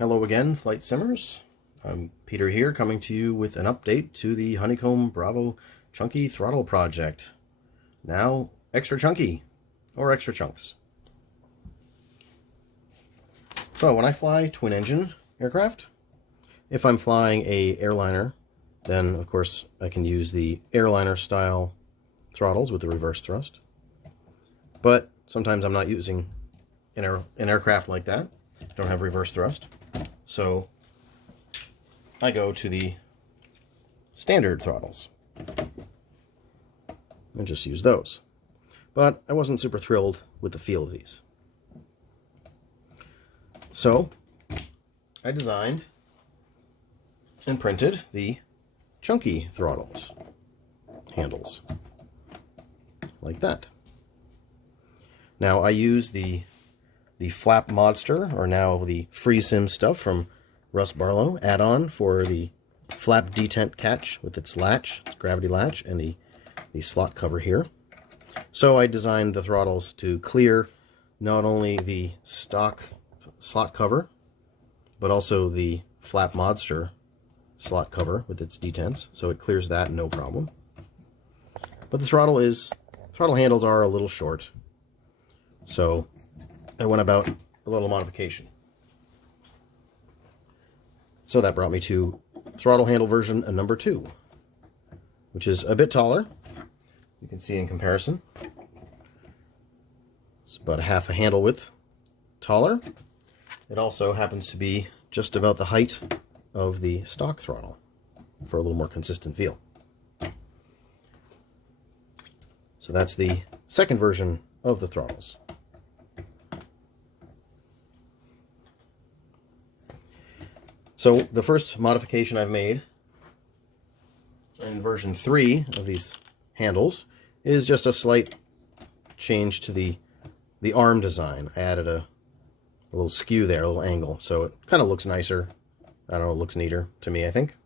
Hello again, Flight Simmers. I'm Peter here, coming to you with an update to the Honeycomb Bravo Chunky Throttle project. Now, extra chunky, or extra chunks. So, when I fly twin-engine aircraft, if I'm flying a airliner, then of course I can use the airliner-style throttles with the reverse thrust. But sometimes I'm not using an aircraft like that. I don't have reverse thrust. So I go to the standard throttles and just use those. But I wasn't super thrilled with the feel of these. So I designed and printed the chunky throttles handles like that. Now I use the Flap Modster, or now the FreeSim stuff from Russ Barlow, add-on for the flap detent catch with its latch, its gravity latch, and the slot cover here. So I designed the throttles to clear not only the stock slot cover, but also the Flap Modster slot cover with its detents, so it clears that no problem. But the throttle handles are a little short, so I went about a little modification. So that brought me to throttle handle version number 2, which is a bit taller. You can see in comparison. It's about half a handle width taller. It also happens to be just about the height of the stock throttle for a little more consistent feel. So that's the second version of the throttles. So the first modification I've made in version 3 of these handles is just a slight change to the arm design. I added a little skew there, a little angle, so it kind of looks nicer. I don't know, it looks neater to me, I think.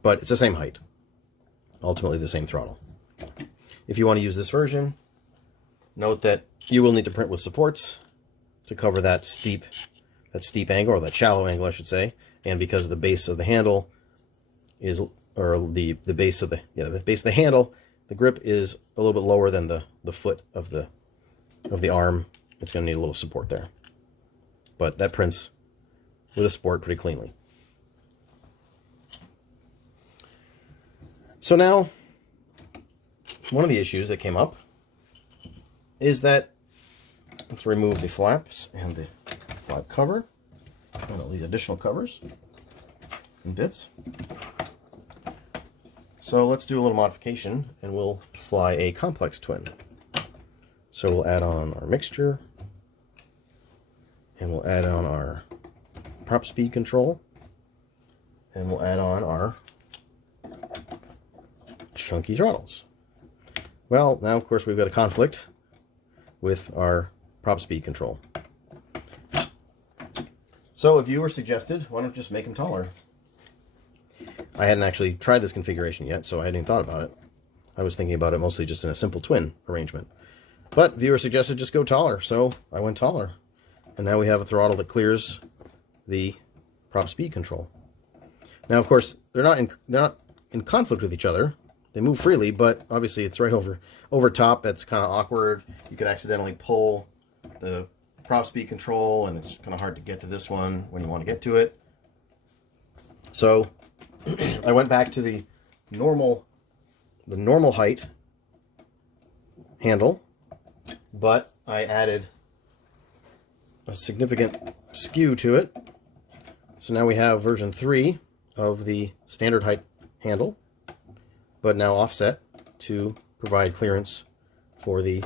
But it's the same height. Ultimately the same throttle. If you want to use this version, note that you will need to print with supports to cover that steep angle, or that shallow angle, I should say. And because the base of the handle is, or the base of the handle, the grip is a little bit lower than the foot of the arm. It's going to need a little support there. But that prints with a support pretty cleanly. So now, one of the issues that came up is that, let's remove the flaps and the flap cover, and all these additional covers and bits. So let's do a little modification, and we'll fly a complex twin. So we'll add on our mixture, and we'll add on our prop speed control, and we'll add on our chunky throttles. Well, now of course we've got a conflict with our prop speed control. So a viewer suggested, why don't you just make them taller? I hadn't actually tried this configuration yet, so I hadn't even thought about it. I was thinking about it mostly just in a simple twin arrangement. But viewer suggested just go taller, so I went taller. And now we have a throttle that clears the prop speed control. Now, of course, they're not in conflict with each other. They move freely, but obviously it's right over top. That's kind of awkward. You could accidentally pull the prop speed control, and it's kind of hard to get to this one when you want to get to it. So I went back to the normal height handle, but I added a significant skew to it. So now we have version 3 of the standard height handle, but now offset to provide clearance for the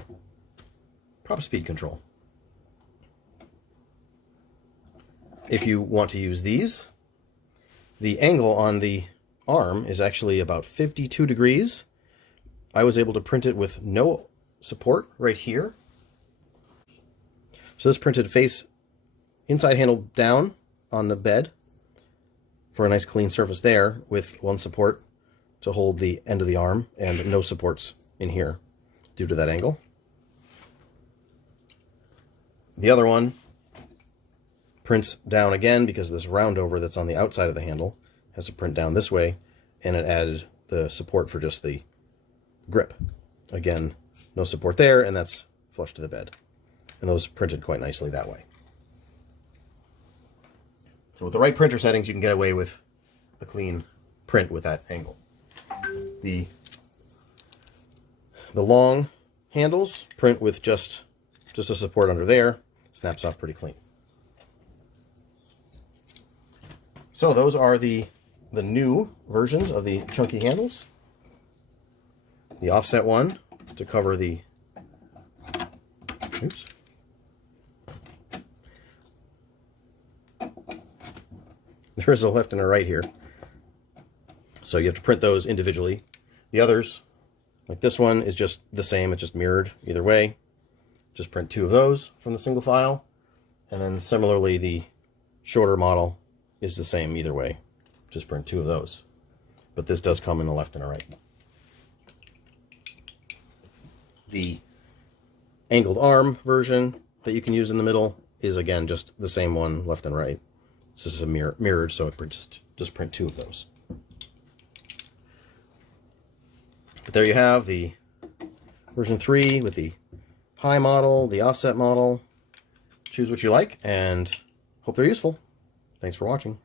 prop speed control. If you want to use these, the angle on the arm is actually about 52 degrees. I was able to print it with no support right here. So this printed face inside handle down on the bed for a nice clean surface there, with one support to hold the end of the arm and no supports in here due to that angle. The other one prints down again because this roundover that's on the outside of the handle has to print down this way, and it added the support for just the grip. Again, no support there, and that's flush to the bed. And those printed quite nicely that way. So with the right printer settings, you can get away with a clean print with that angle. The long handles print with just a support under there. Snaps off pretty clean. So those are the new versions of the chunky handles. The offset one to cover the, oops. There is a left and a right here. So you have to print those individually. The others, like this one, is just the same. It's just mirrored either way. Just print 2 of those from the single file. And then similarly, the shorter model is the same either way. Just print 2 of those. But this does come in a left and a right. The angled arm version that you can use in the middle is, again, just the same one, left and right. This is a mirrored, so it just print 2 of those. But there you have the version 3 with the high model, the offset model. Choose what you like, and hope they're useful. Thanks for watching.